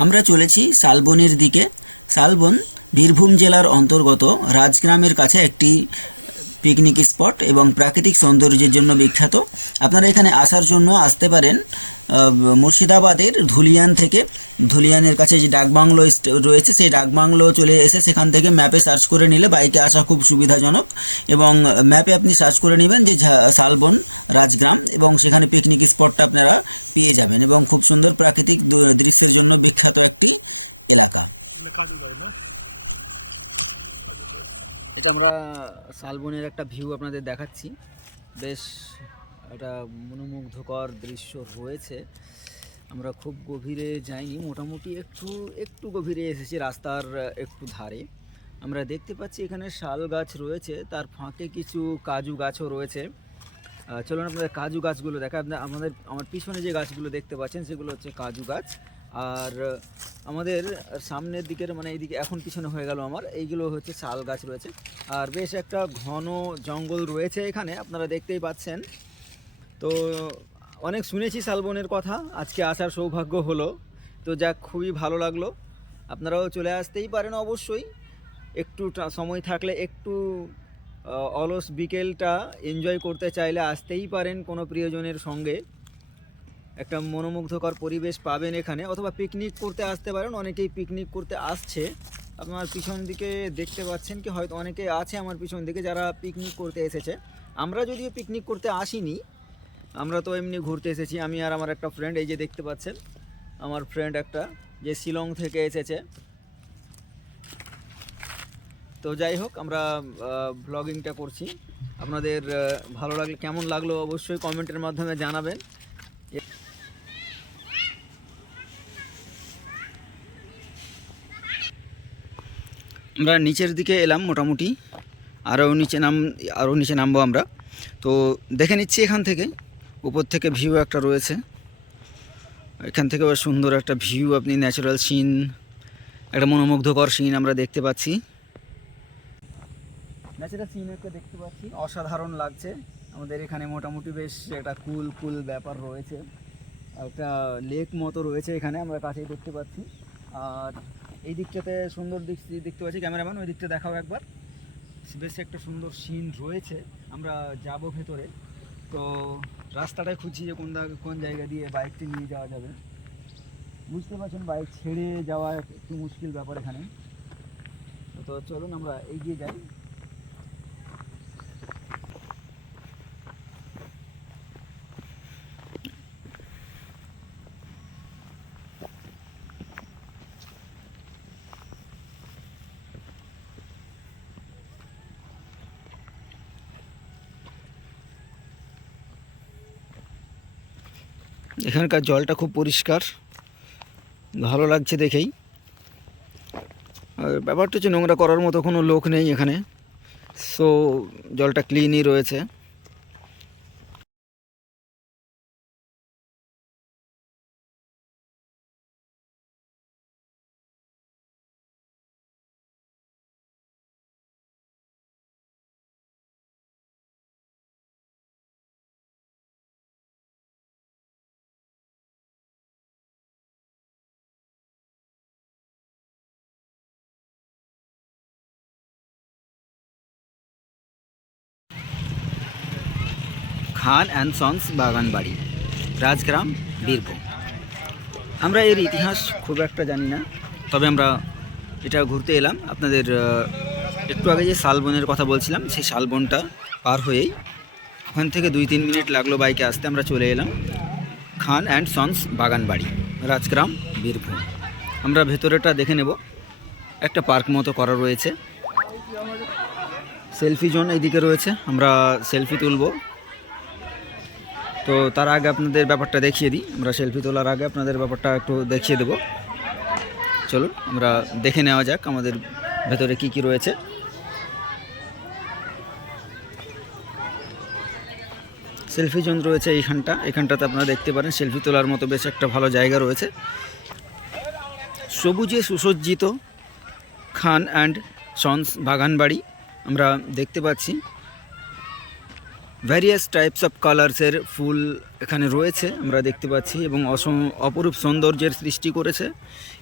আমরা চলেছি শালবনের দিকে। শালবন বীরভূম জেলার অন্তর্গত রাজগ্রামের কাছে একটি পিকনিক স্পট এবং প্রাকৃতিক সৌন্দর্যের জন্য বিখ্যাত। আপনারা এখানে আসার জন্য আসতে পারেন মুর্শিদাবাদের ধুলিয়ান থেকে। ধুলিয়ানের কাছে যে ডাকবাংলো রয়েছে, সেই ডাকবাংলো চলে এসে সেখান থেকে ম্যাপে সার্চ করে নিলে বাইকে আসা খুব সুবিধাজনক এবং ম্যাপে আপনি সার্চ করে নেবেন যে শালবন রাজগ্রাম এবং সেখানে পিকনিক স্পটটা আপনারা পেয়ে যাবেন এবং খুব সুন্দর প্রাকৃতিক দৃশ্যের জন্য বিখ্যাত একটি এলাকা। এটা আমরা শালবনের একটা ভিউ আপনাদের দেখাচ্ছি। বেশ একটা মনোমুগ্ধকর দৃশ্য হয়েছে আমরা খুব গভীরে যাইনি, মোটামুটি একটু একটু গভীরে এসেছি রাস্তার একটু ধারে। আমরা দেখতে পাচ্ছি এখানে শাল গাছ রয়েছে, তার ফাঁকে কিছু কাজু গাছও রয়েছে। চলুন আপনাদের কাজু গাছগুলো দেখা আমাদের, আমার পিছনে যে গাছগুলো দেখতে পাচ্ছেন, সেগুলো হচ্ছে কাজু গাছ। আর আমাদের সামনের দিকের মানে এইদিকে এখন পিছনে হয়ে গেল আমার, এইগুলো হচ্ছে শাল গাছ রয়েছে। আর বেশ একটা ঘন জঙ্গল রয়েছে এখানে, আপনারা দেখতেই পাচ্ছেন। তো অনেক শুনেছি শালবনের কথা, আজকে আসার সৌভাগ্য হলো। তো যাক, খুবই ভালো লাগল। আপনারাও চলে আসতেই পারেন অবশ্যই। একটু সময় থাকলে একটু অলস বিকেলটা এনজয় করতে চাইলে আসতেই পারেন কোনো প্রিয়জনের সঙ্গে। একটা মনোমুগ্ধকর পরিবেশ পাবেন এখানে, অথবা পিকনিক করতে আসতে পারেন, অনেকেই পিকনিক করতে আসছে। আপনার পিছন দিকে দেখতে পাচ্ছেন কি, হয়তো অনেকে আছে আমার পিছন দিকে যারা পিকনিক করতে এসেছে। আমরা যদিও পিকনিক করতে আসিনি, আমরা তো এমনি ঘুরতে এসেছি, আমি আর আমার একটা ফ্রেন্ড এই যে দেখতে পাচ্ছেন, আমার ফ্রেন্ড একটা, যে শিলং থেকে এসেছে। তো যাই হোক, আমরা ব্লগিংটা করছি। আপনাদের ভালো লাগলে, কেমন লাগল অবশ্যই কমেন্টের মাধ্যমে জানাবেন। আমরা নিচের দিকে এলাম মোটামুটি। আরও নিচে নাম আরও নিচে নামবো আমরা। তো দেখে নিচ্ছি এখান থেকে। উপর থেকে ভিউ একটা রয়েছে। এখান থেকে সুন্দর একটা ভিউ আপনি ন্যাচারাল সিন একটা মনোমুগ্ধকর সিন আমরা দেখতে পাচ্ছি। ন্যাচারাল সিন একটা দেখতে পাচ্ছি। অসাধারণ লাগছে। আমাদের এখানে মোটামুটি বেশ একটা কুল কুল ব্যাপার রয়েছে। একটা লেক মতো রয়েছে এখানে, আমরা কাছেই দেখতে পাচ্ছি। আর এই দিকটাতে সুন্দর দিক দেখতে পাচ্ছি ক্যামেরাম্যান, ওই দিকটা দেখাও একবার। বেশ একটা সুন্দর সিন রয়েছে, আমরা যাব ভেতরে। তো রাস্তাটায় খুঁজছি যে কোন কোন জায়গা দিয়ে বাইকটি নিয়ে যাওয়া যাবে। বুঝতে পারছেন বাইক ছেড়ে যাওয়া একটু মুশকিল ব্যাপার এখানে। তো চলুন আমরা এগিয়ে যাই। এখানকার জলটা খুব পরিষ্কার। ভালো লাগছে দেখেই। আর ব্যাপারটা হচ্ছে নোংরা করার মতো কোনো লোক নেই এখানে। সো জলটা ক্লিনই রয়েছে। খান অ্যান্ড সন্স বাগান বাড়ি রাজগ্রাম, বীরভূম। আমরা এর ইতিহাস খুব একটা জানি না, তবে আমরা এটা ঘুরতে এলাম। আপনাদের একটু আগে যে শালবনের কথা বলছিলাম, সেই শালবনটা পার হয়েই ওখান থেকে দুই তিন মিনিট লাগল বাইকে আসতে, আমরা চলে এলাম খান অ্যান্ড সন্স বাগান বাড়ি রাজগ্রাম, বীরভূম। আমরা ভেতরেটা দেখে নেব, একটা পার্ক মতো করা রয়েছে। সেলফি জোন এইদিকে রয়েছে, আমরা সেলফি তুলবো। তো তার আগে আপনাদের ব্যাপারটা দেখিয়ে দিই। আমরা সেলফি তোলার আগে আপনাদের ব্যাপারটা একটু দেখিয়ে দেবো। চলুন, আমরা দেখে নেওয়া যাক আমাদের ভেতরে কি কি রয়েছে। সেলফি জোন রয়েছে এইখানটা। এখানটাতে আপনারা দেখতে পারেন, সেলফি তোলার মতো বেশ একটা ভালো জায়গা রয়েছে। সবুজে সুসজ্জিত খান অ্যান্ড সন্স বাগান বাড়ি আমরা দেখতে পাচ্ছি। ভ্যারিয়াস টাইপস অফ কালার্সের ফুল এখানে রয়েছে, আমরা দেখতে পাচ্ছি, এবং অসম, অপরূপ সৌন্দর্যের সৃষ্টি করেছে,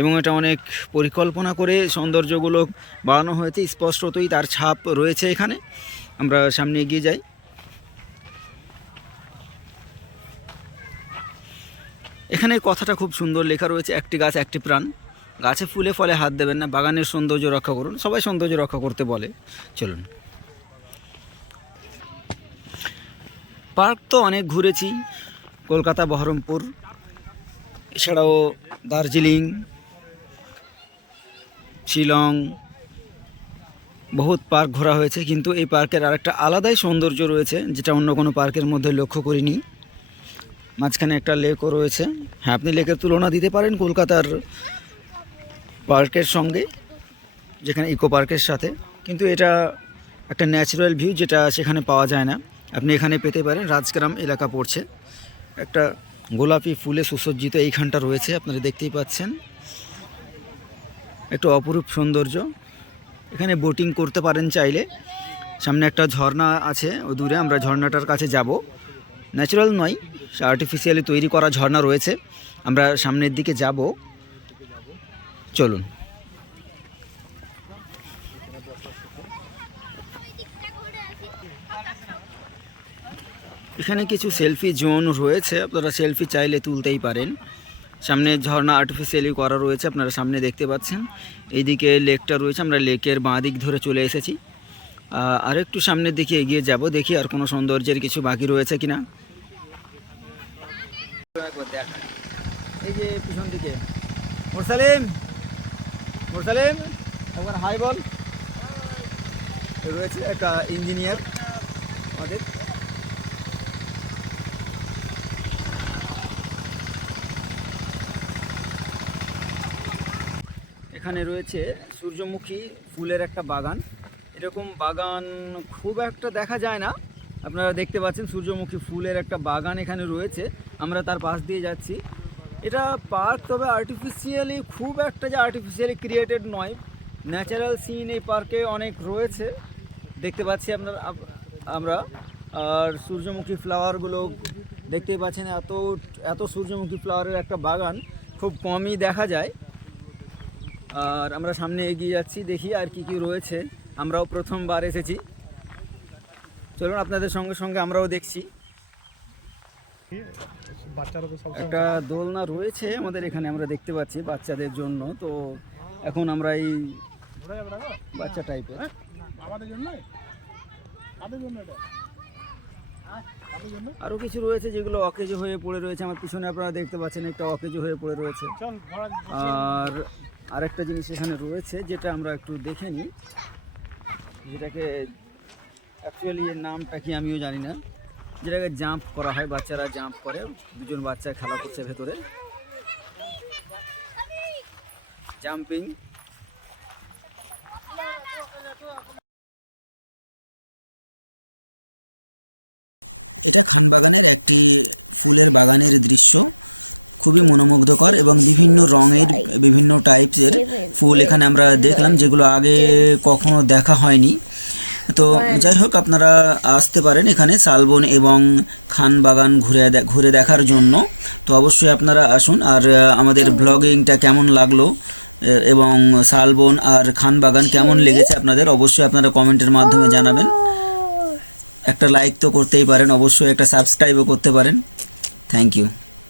এবং এটা অনেক পরিকল্পনা করে সৌন্দর্যগুলো বানানো হয়েছে, স্পষ্টতই তার ছাপ রয়েছে এখানে। আমরা সামনে এগিয়ে যাই। এখানে কথাটা খুব সুন্দর লেখা রয়েছে, একটি গাছ, একটি প্রাণ। গাছে ফুলে ফলে হাত দেবেন না, বাগানের সৌন্দর্য রক্ষা করুন, সবাই সৌন্দর্য রক্ষা করতে বলে। চলুন। পার্ক তো অনেক ঘুরেছি, কলকাতা, বহরমপুর, এছাড়াও দার্জিলিং, শিলং, বহুত পার্ক ঘোরা হয়েছে, কিন্তু এই পার্কের আরেকটা আলাদাই সৌন্দর্য রয়েছে, যেটা অন্য কোনো পার্কের মধ্যে লক্ষ্য করিনি। মাঝখানে একটা লেকও রয়েছে। হ্যাঁ আপনি লেকের তুলনা দিতে পারেন কলকাতার পার্কের সঙ্গে, যেখানে ইকো পার্কের সাথে। কিন্তু এটা একটা ন্যাচারাল ভিউ যেটা সেখানে পাওয়া যায় না। আপনি এখানে পেতে পারেন, রাজগ্রাম এলাকা পড়ছে। একটা গোলাপি ফুলে সুসজ্জিত এইখানটা রয়েছে, আপনারা দেখতেই পাচ্ছেন। একটু অপরূপ সৌন্দর্য। এখানে বোটিং করতে পারেন চাইলে। সামনে একটা ঝর্ণা আছে, ও দূরে আমরা ঝর্ণাটার কাছে যাব। ন্যাচারাল নয় আর্টিফিশিয়ালি তৈরি করা ঝর্ণা রয়েছে। আমরা সামনের দিকে যাব। চলুন। এখানে কিছু সেলফি জোন রয়েছে, আপনারা সেলফি চাইলে তুলতেই পারেন। সামনে ঝর্ণা আর্টিফিশিয়ালি করা রয়েছে, আপনারা সামনে দেখতে পাচ্ছেন। এইদিকে লেকটা রয়েছে, আমরা লেকের বাঁ দিক ধরে চলে এসেছি। আর একটু সামনের দিকে এগিয়ে যাব, দেখি আর কোনো সৌন্দর্যের কিছু বাকি রয়েছে কিনা। ইঞ্জিনিয়ার এখানে রয়েছে সূর্যমুখী ফুলের একটা বাগান। এরকম বাগান খুব একটা দেখা যায় না। আপনারা দেখতে পাচ্ছেন সূর্যমুখী ফুলের একটা বাগান এখানে রয়েছে। আমরা তার পাশ দিয়ে যাচ্ছি। এটা পার্ক তবে আর্টিফিশিয়ালি খুব একটা যে আর্টিফিশিয়ালি ক্রিয়েটেড নয়। ন্যাচারাল সিন এই পার্কে অনেক রয়েছে। দেখতে পাচ্ছি আপনার, আমরা। আর সূর্যমুখী ফ্লাওয়ারগুলো দেখতেই পাচ্ছেন এত এত সূর্যমুখী ফ্লাওয়ারের একটা বাগান। খুব কমই দেখা যায়। আর আমরা সামনে এগিয়ে যাচ্ছি দেখি আর কি কি রয়েছে। আমরাও প্রথমবার এসেছি। চলুন আপনাদের সঙ্গে সঙ্গে আমরাও দেখছি। একটা দোলনা রয়েছে আমাদের এখানে আমরা দেখতে পাচ্ছি বাচ্চাদের জন্য। তো এখন আমরা এই বাচ্চা টাইপের জন্য? আরও কিছু রয়েছে যেগুলো অকেজো হয়ে পড়ে রয়েছে। আমার পিছনে আপনারা দেখতে পাচ্ছেন একটা অকেজো হয়ে পড়ে রয়েছে। আর আরেকটা জিনিস এখানে রয়েছে, যেটা আমরা একটু দেখে নিই। যেটাকে অ্যাকচুয়ালি এর নামটা কি আমিও জানি না। যেটাকে জাম্প করা হয়, বাচ্চারা জাম্প করে, দুজন বাচ্চা খেলা করছে ভেতরে। জাম্পিং এটা খানবাগানের একটি ফুলের বাগানের দৃশ্য। খুবই মনোমুগ্ধকর এবং বিভিন্ন রঙের বিভিন্ন টাইপসের ফুল এখানে আমরা দেখলাম, যেগুলো আগে কখনো দেখা হয়নি। তো যাই হোক, আপনারা আসতে পারেন এখানে শালবন এবং খান বাগান ঘুরে ঘুরে দেখার জন্য। তো অবশ্যই আপনারা আসুন আর আমাদের ব্লগিংটা কেমন লাগল এবং শালবন আর খানবাগান কেমন লেগেছে আপনাদের, অবশ্যই আপনারা কমেন্টের মাধ্যমে জানাবেন। একটা লাইক তো করতেই পারেন, অবশ্যই একটা সাবস্ক্রাইবও করতে পারেন। Thank you